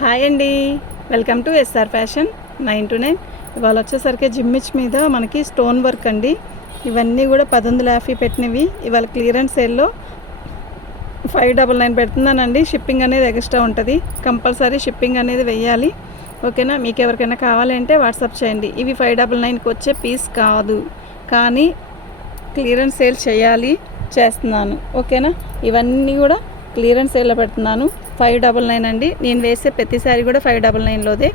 Hi అండి, welcome to SR fashion 9 to 9. ఇవాళ వచ్చేసరికి జిమ్మిచ్ మీద మనకి స్టోన్ వర్క్ అండి. ఇవన్నీ కూడా 1150 పెట్టినవి. ఇవాళ క్లియరెన్స్ సేల్లో 599 పెడుతున్నానండి. షిప్పింగ్ అనేది ఎక్స్ట్రా ఉంటుంది, కంపల్సరీ షిప్పింగ్ అనేది వెయ్యాలి. ఓకేనా? మీకు ఎవరికైనా కావాలంటే వాట్సాప్ చేయండి. ఇవి 599కి వచ్చే పీస్ కాదు, కానీ క్లియరెన్స్ సేల్ చేస్తున్నాను. ఓకేనా? ఇవన్నీ కూడా క్లియరెన్స్ సేల్లో పెడుతున్నాను. 599 అండి. నేను వేసే ప్రతిసారి కూడా 599లోదే.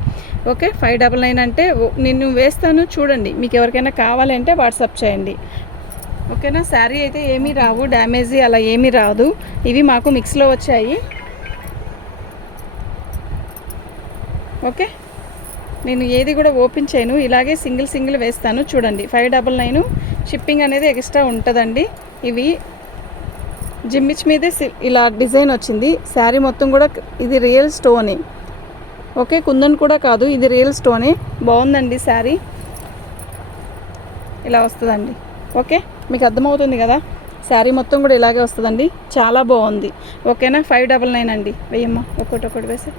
ఓకే, 599 అంటే నేను వేస్తాను, చూడండి. మీకు ఎవరికైనా కావాలంటే వాట్సాప్ చేయండి. ఓకేనా? శారీ అయితే ఏమీ రావు, డ్యామేజీ అలా ఏమీ రాదు. ఇవి మాకు మిక్స్లో వచ్చాయి. ఓకే, నేను ఏది కూడా ఓపెన్ చేయను, ఇలాగే సింగిల్ వేస్తాను. చూడండి, 599 షిప్పింగ్ అనేది ఎక్స్ట్రా ఉంటుందండి. ఇవి జిమ్మిచ్ మీదే ఇలా డిజైన్ వచ్చింది. శారీ మొత్తం కూడా ఇది రియల్ స్టోనే. ఓకే, కుందన్ కూడా కాదు, ఇది రియల్ స్టోనే. బాగుందండి శారీ, ఇలా వస్తుందండి. ఓకే, మీకు అర్థమవుతుంది కదా? శారీ మొత్తం కూడా ఇలాగే వస్తుందండి, చాలా బాగుంది. ఓకేనా? 599 అండి. వెయ్యమ్మా, ఒక్కొక్కటి వేసి.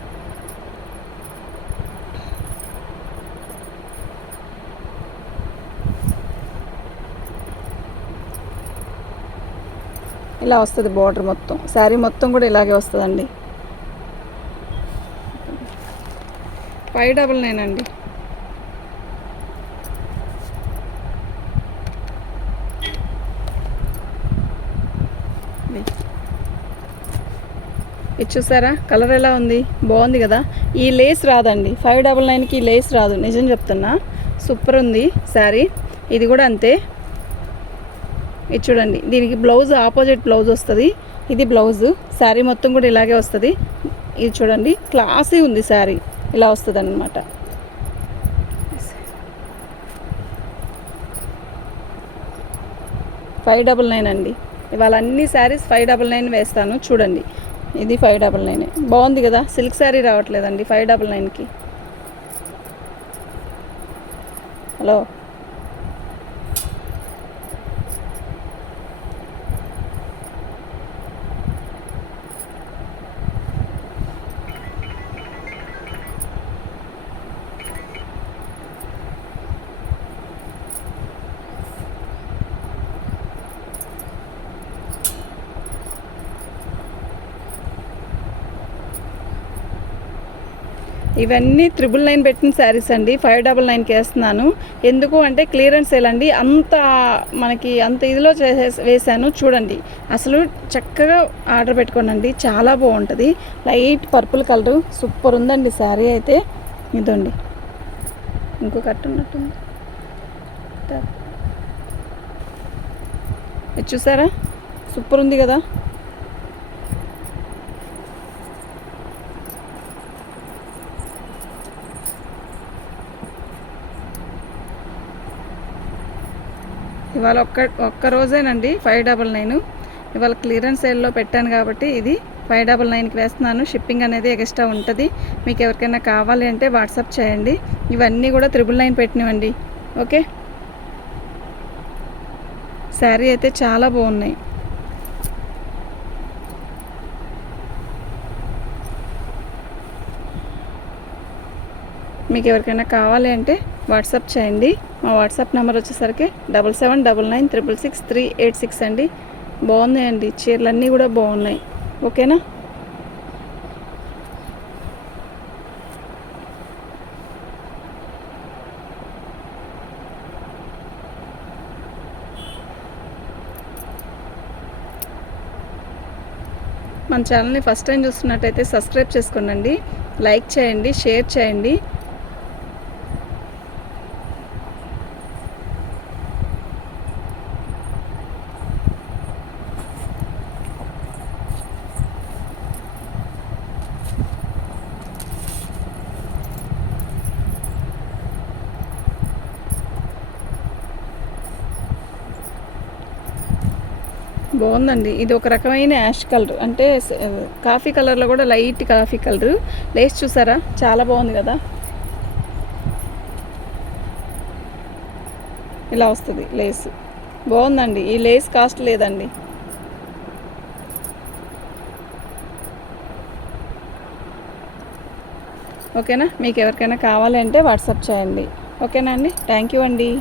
ఇలా వస్తుంది బార్డర్ మొత్తం. శారీ మొత్తం కూడా ఇలాగే వస్తుందండి. 599 అండి. ఇది చూసారా, కలర్ ఎలా ఉంది? బాగుంది కదా? ఈ లేస్ రాదండి 599కి, ఈ లేస్ రాదు, నిజం చెప్తున్నా. సూపర్ ఉంది శారీ. ఇది కూడా అంతే. ఇది చూడండి, దీనికి బ్లౌజ్ ఆపోజిట్ బ్లౌజ్ వస్తుంది. ఇది బ్లౌజు. శారీ మొత్తం కూడా ఇలాగే వస్తుంది. ఇది చూడండి, క్లాసీ ఉంది శారీ, ఇలా వస్తుంది అన్నమాట. $599 అండి. ఇవాళ అన్ని శారీస్ 599 వేస్తాను, చూడండి. ఇది 599. బాగుంది కదా? సిల్క్ శారీ రావట్లేదండి 599కి. హలో, ఇవన్నీ 999 పెట్టిన శారీస్ అండి. 599కి వేస్తున్నాను. ఎందుకు అంటే క్లియరెన్స్ సేల్ అండి. మనకి అంత ఇదిలో వేసాను. చూడండి, అసలు చక్కగా ఆర్డర్ పెట్టుకోండి, చాలా బాగుంటుంది. లైట్ పర్పుల్ కలరు, సూపర్ ఉందండి శారీ అయితే. ఇదండి, ఇంకో కట్టు ఉన్నట్టుంది. ఇది చూసారా, సూపర్ ఉంది కదా? ఇవాళ ఒక్క రోజేనండి 599. ఇవాళ క్లియరెన్స్ సేల్లో పెట్టాను కాబట్టి ఇది 599కి వేస్తున్నాను. షిప్పింగ్ అనేది ఎక్స్ట్రా ఉంటుంది. మీకు ఎవరికైనా కావాలి అంటే వాట్సాప్ చేయండి. ఇవన్నీ కూడా 999 పెట్టినవండి. ఓకే, శారీ అయితే చాలా బాగున్నాయి. మీకు ఎవరికైనా కావాలి అంటే వాట్సాప్ చేయండి. మా వాట్సాప్ నెంబర్ వచ్చేసరికి 7799666386 అండి. బాగున్నాయండి చీరలన్నీ కూడా బాగున్నాయి. ఓకేనా? మన ఛానల్ని ఫస్ట్ టైం చూస్తున్నట్టయితే సబ్స్క్రైబ్ చేసుకోండి, లైక్ చేయండి, షేర్ చేయండి. బాగుందండి. ఇది ఒక రకమైన యాష్ కలర్, అంటే కాఫీ కలర్లో కూడా లైట్ కాఫీ కలరు. లేస్ చూసారా, చాలా బాగుంది కదా? ఇలా వస్తుంది లేస్. బాగుందండి. ఈ లేస్ కాస్ట్ లేదండి. ఓకేనా. మీకు ఎవరికైనా కావాలంటే వాట్సాప్ చేయండి. ఓకేనా అండి. థ్యాంక్ యూ అండి.